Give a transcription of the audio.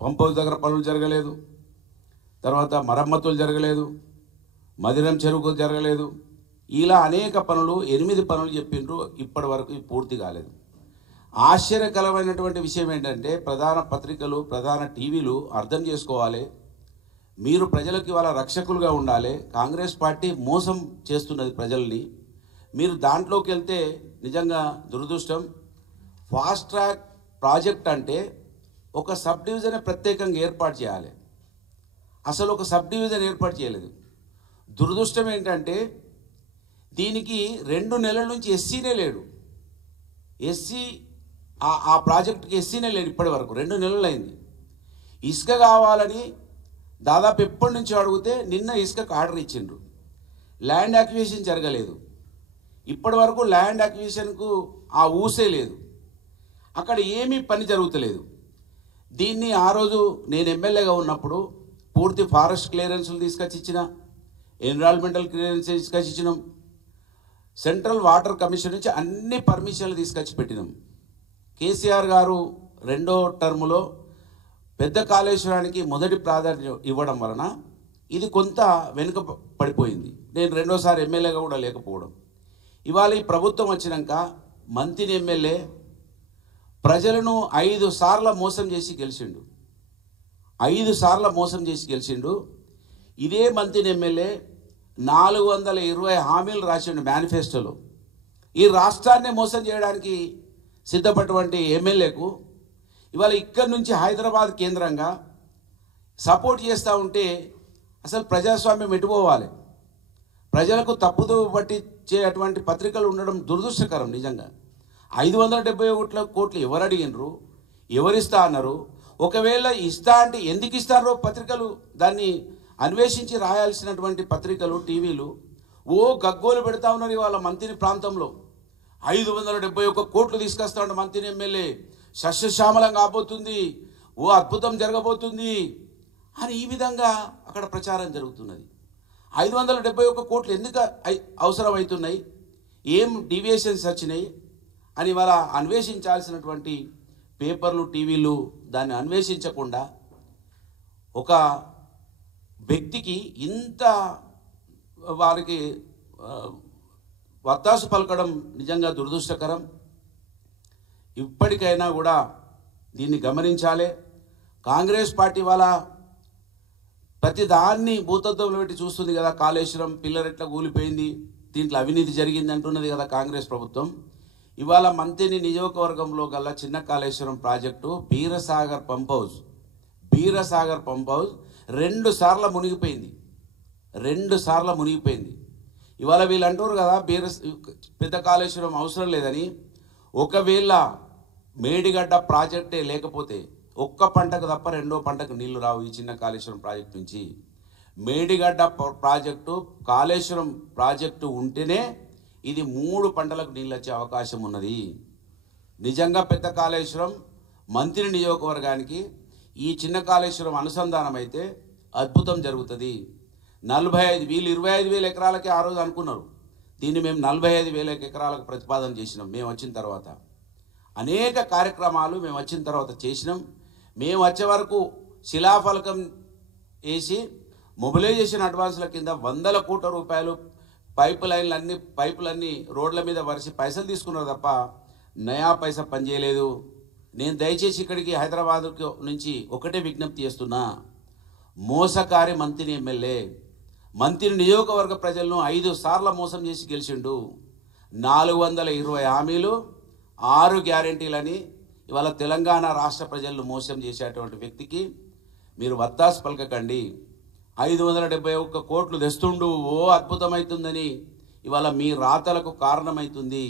Pump house దగ్గర పనులు జరగలేదు, తర్వాత మరమ్మతులు జరగలేదు, మదిరం చెరువు జరగలేదు. ఇలా అనేక పనులు 8 పనులు చెప్పిండ్రు, ఇప్పటి వరకు పూర్తి కాలేదు. ఆశ్చర్యకరమైనటువంటి విషయం ఏంటంటే ప్రధాన పత్రికలు, ప్రధాన టీవీలు అర్థం చేసుకోవాలి, మీరు ప్రజలకు ఇవాళ రక్షకులుగా ఉండాలి. కాంగ్రెస్ పార్టీ మోసం చేస్తున్నది ప్రజల్ని. మీరు దాంట్లోకి వెళ్తే నిజంగా దురదృష్టం. ఫాస్ట్ ట్రాక్ ప్రాజెక్ట్ అంటే ఒక సబ్ డివిజన్ ప్రత్యేకంగా ఏర్పాటు చేయాలి. అసలు ఒక సబ్ డివిజన్ ఏర్పాటు చేయలేదు. దురదృష్టం ఏంటంటే దీనికి 2 నెలల నుంచి ఎస్సీనే లేడు. ఎస్సీ ఆ ప్రాజెక్టుకి ఎస్సీనే లేడు ఇప్పటి వరకు. 2 నెలలు అయింది. ఇసుక కావాలని దాదాపు ఎప్పటి నుంచి అడిగితే నిన్న ఇసుకకు ఆర్డర్ ఇచ్చిండ్రు. ల్యాండ్ అక్విజిషన్ జరగలేదు. ఇప్పటి వరకు ల్యాండ్ అక్విజిషన్కు ఆ ఊసే లేదు. అక్కడ ఏమీ పని జరుగుతలేదు. దీన్ని ఆ రోజు నేను ఎమ్మెల్యేగా ఉన్నప్పుడు పూర్తి ఫారెస్ట్ క్లియరెన్స్లు తీసుకొచ్చి ఇచ్చిన, ఎన్విరాన్మెంటల్ క్లియరెన్స్ తీసుకొచ్చి ఇచ్చినాం, సెంట్రల్ వాటర్ కమిషన్ నుంచి అన్ని పర్మిషన్లు తీసుకొచ్చి పెట్టినాం. కేసీఆర్ గారు 2వ టర్ములో పెద్ద కాళేశ్వరానికి మొదటి ప్రాధాన్యం ఇవ్వడం వలన ఇది కొంత వెనుక పడిపోయింది. నేను 2వసారి ఎమ్మెల్యేగా కూడా లేకపోవడం. ఇవాళ ఈ ప్రభుత్వం వచ్చినాక మంత్రి ఎమ్మెల్యే ప్రజలను 5 సార్లు మోసం చేసి గెలిచిండు. 5 సార్లు మోసం చేసి గెలిచిండు. ఇదే మంత్రి ఎమ్మెల్యే 420 హామీలు రాసిండు మేనిఫెస్టోలో. ఈ రాష్ట్రాన్ని మోసం చేయడానికి సిద్ధపడినటువంటి ఎమ్మెల్యేకు ఇవాళ ఇక్కడి నుంచి హైదరాబాద్ కేంద్రంగా సపోర్ట్ చేస్తూ ఉంటే అసలు ప్రజాస్వామ్యం ఎటుపోవాలి? ప్రజలకు తప్పుదో పట్టించేటువంటి పత్రికలు ఉండడం దురదృష్టకరం. నిజంగా 571 కోట్లు ఎవరు అడిగినరు, ఎవరిస్తా అన్నారు? ఒకవేళ ఇస్తా అంటే ఎందుకు ఇస్తారో పత్రికలు దాన్ని అన్వేషించి రాయాల్సినటువంటి పత్రికలు, టీవీలు గగ్గోలు పెడతా ఉన్నారు. ఇవాళ మంత్రి ప్రాంతంలో 571 కోట్లు తీసుకొస్తా ఉంటే మంత్రి ఎమ్మెల్యే సస్యశ్యామలం కాబోతుంది, అద్భుతం జరగబోతుంది అని ఈ విధంగా అక్కడ ప్రచారం జరుగుతున్నది. 571 కోట్లు ఎందుకు అవసరం అవుతున్నాయి, ఏం డీవియేషన్స్ వచ్చినాయి అని ఇవాళ అన్వేషించాల్సినటువంటి పేపర్లు, టీవీలు దాన్ని అన్వేషించకుండా ఒక వ్యక్తికి ఇంత వారికి వత్తాసు పలకడం నిజంగా దురదృష్టకరం. ఇప్పటికైనా కూడా దీన్ని గమనించాలి. కాంగ్రెస్ పార్టీ వాళ్ళ ప్రతి దాన్ని భూతత్వంలో పెట్టి చూస్తుంది కదా. కాళేశ్వరం పిల్లర్ ఎట్లా కూలిపోయింది, దీంట్లో అవినీతి జరిగింది అంటున్నది కదా కాంగ్రెస్ ప్రభుత్వం. ఇవాళ మంత్రిని నియోజకవర్గంలో గల చిన్న Kaleshwaram project Beerasagar pump house 2 సార్లు మునిగిపోయింది. 2 సార్లు మునిగిపోయింది. ఇవాళ వీళ్ళు అంటారు కదా పెద్ద కాళేశ్వరం అవసరం లేదని. ఒకవేళ మేడిగడ్డ ప్రాజెక్టే లేకపోతే ఒక్క పంటకు తప్ప 2వ పంటకు నీళ్లు రావు ఈ చిన్న కాళేశ్వరం ప్రాజెక్టు నుంచి. మేడిగడ్డ ప్రాజెక్టు, కాళేశ్వరం ప్రాజెక్టు ఉంటేనే ఇది 3 పంటలకు నీళ్ళు వచ్చే అవకాశం ఉన్నది. నిజంగా పెద్ద కాళేశ్వరం మంత్రి నియోజకవర్గానికి ఈ చిన్న కాళేశ్వరం అనుసంధానం అయితే అద్భుతం జరుగుతుంది. 25,000 ఎకరాలకి ఆ రోజు అనుకున్నారు. దీన్ని మేము 45,000 ఎకరాలకు ప్రతిపాదన చేసినాం. మేము వచ్చిన తర్వాత అనేక కార్యక్రమాలు మేము వచ్చిన తర్వాత చేసినాం. మేము వచ్చే వరకు శిలాఫలకం వేసి మొబిలైజేషన్ అడ్వాన్స్ల కింద 100 కోట్ల రూపాయలు పైపులన్నీ రోడ్ల మీద వరిసి పైసలు తీసుకున్నారు తప్ప నయా పైసా పనిచేయలేదు. నేను దయచేసి ఇక్కడికి హైదరాబాద్ నుంచి ఒకటే విజ్ఞప్తి చేస్తున్నా, మోసకారి మంత్రి ఎమ్మెల్యే మంత్రి నియోజకవర్గ ప్రజలను 5 సార్లు మోసం చేసి గెలిచిండు. 420 హామీలు, 6 గ్యారెంటీలని ఇవాళ తెలంగాణ రాష్ట్ర ప్రజలను మోసం చేసేటువంటి వ్యక్తికి మీరు వత్తాసు పలకకండి. 571 కోట్లు తెస్తుండు అద్భుతమవుతుందని ఇవాళ మీ రాతలకు కారణమవుతుంది.